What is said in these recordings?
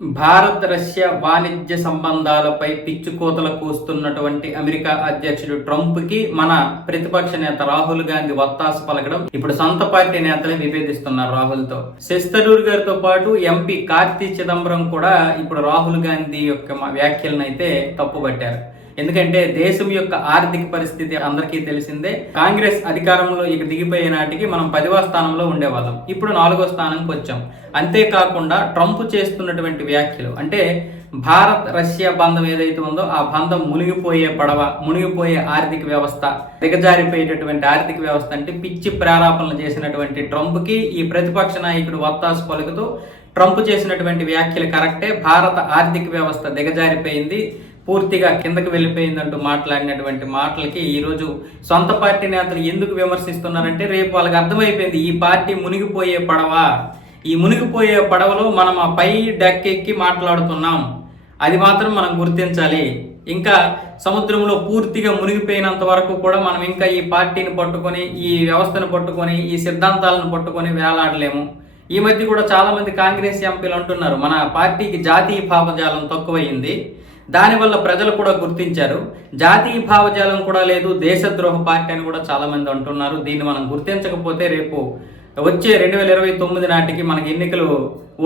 Bharat Russia వాణిజ్య సంబంధాలపై పిచ్చుకోతలు కూస్తున్నటువంటి America అధ్యక్షుడు ట్రంప్కి మన ప్రతిపక్ష నేత రాహుల్ గాంధీ వత్తాసు పలకడం ఇప్పుడు సొంత పార్టీ నేతలే విభేదిస్తున్నారు రాహుల్తో శస్తరూర్ గారితో పాటు ఎంపీ కార్తీ చిదంబరం కూడా ఇప్పుడు రాహుల్ గాంధీ యొక్క వ్యాఖ్యలను అయితే తప్పుపట్టారు ఎందుకంటే దేశం యొక్క ఆర్థిక పరిస్థితి అందరికీ తెలిసిందే. కాంగ్రెస్ అధికారంలో ఇక దిగిపోయే నాటికి మనం పదివ స్థానంలో ఉండేవాళ్ళం. ఇప్పుడు నాలుగో స్థానంకి వచ్చాం. అంతేకాకుండా ట్రంప్ చేస్తున్నటువంటి వ్యాఖ్యలు అంటే భారత్ రష్యా బంధం ఏదైతే ఉందో ఆ బంధం మునిగిపోయే పడవ మునిగిపోయే ఆర్థిక వ్యవస్థ దిగజారిపోయేటటువంటి ఆర్థిక వ్యవస్థ అంటే పిచ్చి ప్రారాపణలు చేసినటువంటి ట్రంప్కి ఈ ప్రతిపక్ష నాయకుడు వత్తాసు పలుకుతూ ట్రంప్ చేసినటువంటి వ్యాఖ్యలు కరెక్టే భారత ఆర్థిక వ్యవస్థ దిగజారిపోయింది. పూర్తిగా కిందకి వెళ్ళిపోయిందంటూ మాట్లాడినటువంటి మాటలకి ఈరోజు సొంత పార్టీ నేతలు ఎందుకు విమర్శిస్తున్నారంటే రేపు వాళ్ళకి అర్థమైపోయింది ఈ పార్టీ మునిగిపోయే పడవ. ఈ మునిగిపోయే పడవలో మనం ఆ పై డెక్కెక్కి మాట్లాడుతున్నాం. అది మాత్రం మనం గుర్తించాలి. ఇంకా సముద్రంలో పూర్తిగా మునిగిపోయినంత వరకు కూడా మనం ఇంకా ఈ పార్టీని పట్టుకొని ఈ వ్యవస్థను పట్టుకొని ఈ సిద్ధాంతాలను పట్టుకొని వేలాడలేము. ఈ మధ్య కూడా చాలామంది కాంగ్రెస్ ఎంపీలు అంటున్నారు మన పార్టీకి జాతీయ భావజాలం తక్కువయింది దానివల్ల ప్రజలు కూడా గుర్తించారు. జాతీయ భావజాలం కూడా లేదు దేశద్రోహ పార్టీ అని కూడా చాలామంది అంటున్నారు. దీన్ని మనం గుర్తించకపోతే రేపు వచ్చే రెండు వేల ఇరవై తొమ్మిది నాటికి మనకి ఎన్నికలు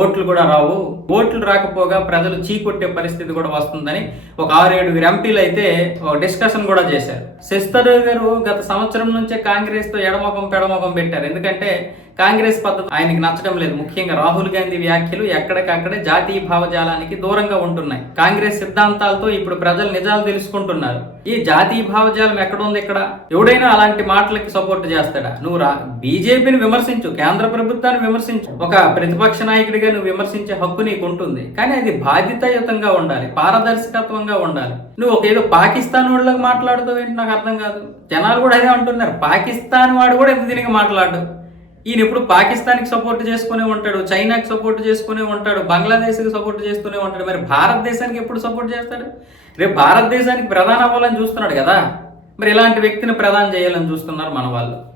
ఓట్లు కూడా రావు. ఓట్లు రాకపోగా ప్రజలు చీకొట్టే పరిస్థితి కూడా వస్తుందని ఒక ఆరు ఏడుగురు ఎంపీలు అయితే ఒక డిస్కషన్ కూడా చేశారు. శశిధరూర్ గారు గత సంవత్సరం నుంచే కాంగ్రెస్తో ఎడమొఖం పెడమొఖం పెట్టారు. ఎందుకంటే కాంగ్రెస్ పద్ధతి ఆయనకి నచ్చడం లేదు. ముఖ్యంగా రాహుల్ గాంధీ వ్యాఖ్యలు ఎక్కడికక్కడే జాతీయ భావజాలానికి దూరంగా ఉంటున్నాయి. కాంగ్రెస్ సిద్ధాంతాలతో ఇప్పుడు ప్రజలు నిజాలు తెలుసుకుంటున్నారు. ఈ జాతీయ భావజాలం ఎక్కడ ఉంది ఇక్కడ? ఎవడైనా అలాంటి మాటలకి సపోర్ట్ చేస్తాడా? నువ్వు రా బీజేపీని విమర్శించు. కేంద్ర ప్రభుత్వాన్ని విమర్శించు. ఒక ప్రతిపక్ష నాయకుడిగా నువ్వు విమర్శించే హక్కు నీకు ఉంటుంది. కానీ అది బాధ్యతాయుతంగా ఉండాలి. పారదర్శకత్వంగా ఉండాలి. నువ్వు ఒక ఏదో పాకిస్తాన్ వాళ్ళకి మాట్లాడుతావు ఏంటి? నాకు అర్థం కాదు. జనాలు కూడా అదే అంటున్నారు. పాకిస్తాన్ వాడు కూడా ఎంత దీనికి మాట్లాడు ఈయన ఎప్పుడు పాకిస్తాన్కి సపోర్ట్ చేసుకునే ఉంటాడు. చైనాకి సపోర్ట్ చేసుకునే ఉంటాడు. బంగ్లాదేశ్కి సపోర్ట్ చేస్తూనే ఉంటాడు. మరి భారతదేశానికి ఎప్పుడు సపోర్ట్ చేస్తాడు? రేపు భారతదేశానికి ప్రధాన అవ్వాలని చూస్తున్నాడు కదా. మరి ఇలాంటి వ్యక్తిని ప్రధానం చేయాలని చూస్తున్నారు మన వాళ్ళు.